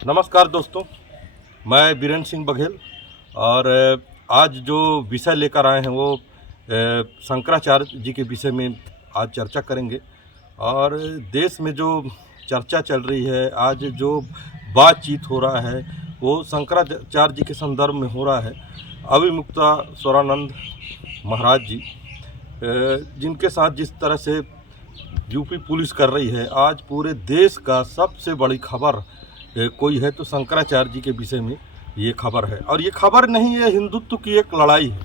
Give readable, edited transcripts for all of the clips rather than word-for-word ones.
नमस्कार दोस्तों, मैं बीरेन्द्र सिंह बघेल और आज जो विषय लेकर आए हैं वो शंकराचार्य जी के विषय में आज चर्चा करेंगे। और देश में जो चर्चा चल रही है, आज जो बातचीत हो रहा है वो शंकराचार्य जी के संदर्भ में हो रहा है। अविमुक्तेश्वरानंद महाराज जी जिनके साथ जिस तरह से यूपी पुलिस कर रही है, आज पूरे देश का सबसे बड़ी खबर कोई है तो शंकराचार्य जी के विषय में ये खबर है। और ये खबर नहीं है, हिंदुत्व की एक लड़ाई है।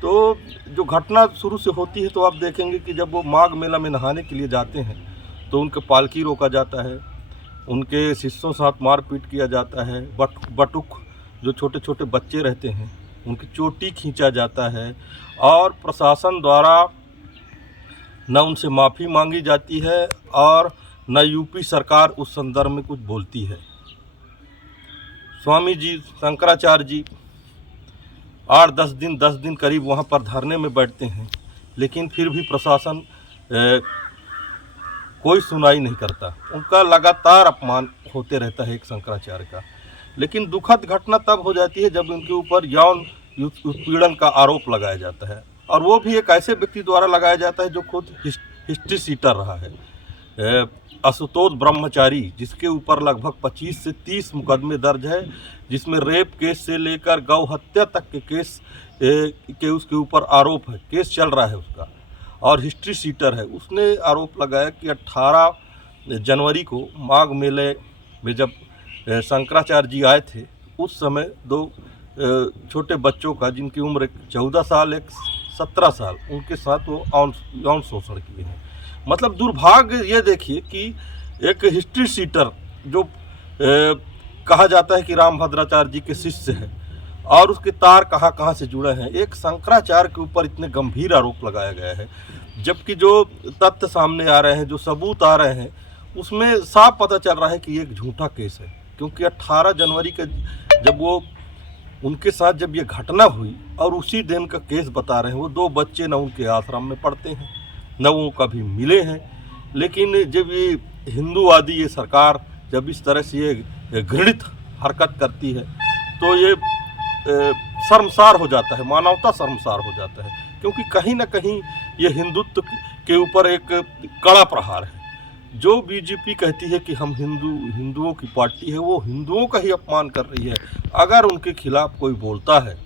तो जो घटना शुरू से होती है तो आप देखेंगे कि जब वो माघ मेला में नहाने के लिए जाते हैं तो उनके पालकी रोका जाता है, उनके शिष्यों साथ मारपीट किया जाता है, बटुक जो छोटे छोटे बच्चे रहते हैं उनकी चोटी खींचा जाता है और प्रशासन द्वारा न उनसे माफ़ी मांगी जाती है और न यूपी सरकार उस संदर्भ में कुछ बोलती है। स्वामी जी शंकराचार्य जी 8-10 दिन 10 दिन करीब वहाँ पर धरने में बैठते हैं, लेकिन फिर भी प्रशासन कोई सुनाई नहीं करता। उनका लगातार अपमान होते रहता है एक शंकराचार्य का। लेकिन दुखद घटना तब हो जाती है जब उनके ऊपर यौन उत्पीड़न का आरोप लगाया जाता है, और वो भी एक ऐसे व्यक्ति द्वारा लगाया जाता है जो खुद हिस्ट्री सीटर रहा है, आशुतोष ब्रह्मचारी, जिसके ऊपर लगभग 25 से 30 मुकदमे दर्ज है, जिसमें रेप केस से लेकर गौ हत्या तक के केस के उसके ऊपर आरोप है, केस चल रहा है उसका, और हिस्ट्री सीटर है। उसने आरोप लगाया कि 18 जनवरी को माघ मेले में जब शंकराचार्य जी आए थे, उस समय 2 छोटे बच्चों का, जिनकी उम्र 14 साल एक 17 साल, उनके साथ वो यौन शोषण किए हैं। मतलब दुर्भाग्य ये देखिए कि एक हिस्ट्री सीटर जो कहा जाता है कि रामभद्राचार्य जी के शिष्य है, और उसके तार कहाँ कहाँ से जुड़े हैं, एक शंकराचार्य के ऊपर इतने गंभीर आरोप लगाया गया है, जबकि जो तथ्य सामने आ रहे हैं, जो सबूत आ रहे हैं, उसमें साफ पता चल रहा है कि एक झूठा केस है। क्योंकि 18 जनवरी का जब वो उनके साथ जब ये घटना हुई और उसी दिन का केस बता रहे हैं, वो 2 बच्चे न उनके आश्रम में पढ़ते हैं न वो कभी मिले हैं। लेकिन जब ये हिंदूवादी ये सरकार जब इस तरह से ये घृणित हरकत करती है तो ये शर्मसार हो जाता है, मानवता शर्मसार हो जाता है। क्योंकि कहीं ना कहीं ये हिंदुत्व के ऊपर एक कड़ा प्रहार है। जो बीजेपी कहती है कि हम हिंदुओं की पार्टी है, वो हिंदुओं का ही अपमान कर रही है। अगर उनके खिलाफ कोई बोलता है,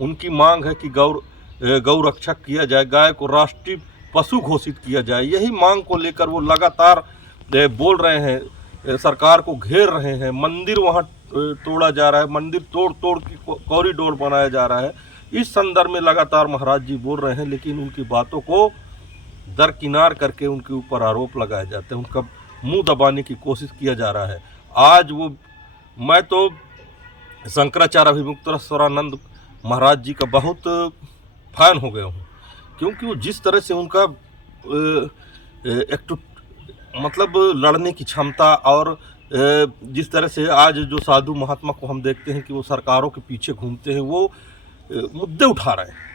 उनकी मांग है कि गौ रक्षक किया जाए, गाय को राष्ट्रीय पशु घोषित किया जाए, यही मांग को लेकर वो लगातार बोल रहे हैं, सरकार को घेर रहे हैं। मंदिर वहाँ तोड़ा जा रहा है, मंदिर तोड़ के कॉरिडोर बनाया जा रहा है। इस संदर्भ में लगातार महाराज जी बोल रहे हैं, लेकिन उनकी बातों को दरकिनार करके उनके ऊपर आरोप लगाए जाते हैं, उनका मुंह दबाने की कोशिश किया जा रहा है। आज वो मैं तो शंकराचार्य अविमुक्तेश्वरानंद महाराज जी का बहुत फैन हो गया हूँ, क्योंकि वो जिस तरह से उनका मतलब लड़ने की क्षमता, और जिस तरह से आज जो साधु महात्मा को हम देखते हैं कि वो सरकारों के पीछे घूमते हैं, वो मुद्दे उठा रहे हैं।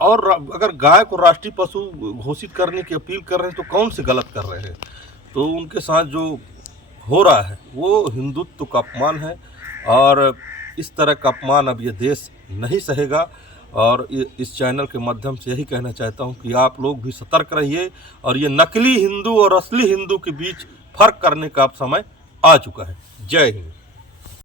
और अगर गाय को राष्ट्रीय पशु घोषित करने की अपील कर रहे हैं तो कौन से गलत कर रहे हैं। तो उनके साथ जो हो रहा है वो हिंदुत्व का अपमान है, और इस तरह का अपमान अब ये देश नहीं सहेगा। और इस चैनल के माध्यम से यही कहना चाहता हूँ कि आप लोग भी सतर्क रहिए, और ये नकली हिंदू और असली हिंदू के बीच फर्क करने का अब समय आ चुका है। जय हिंद।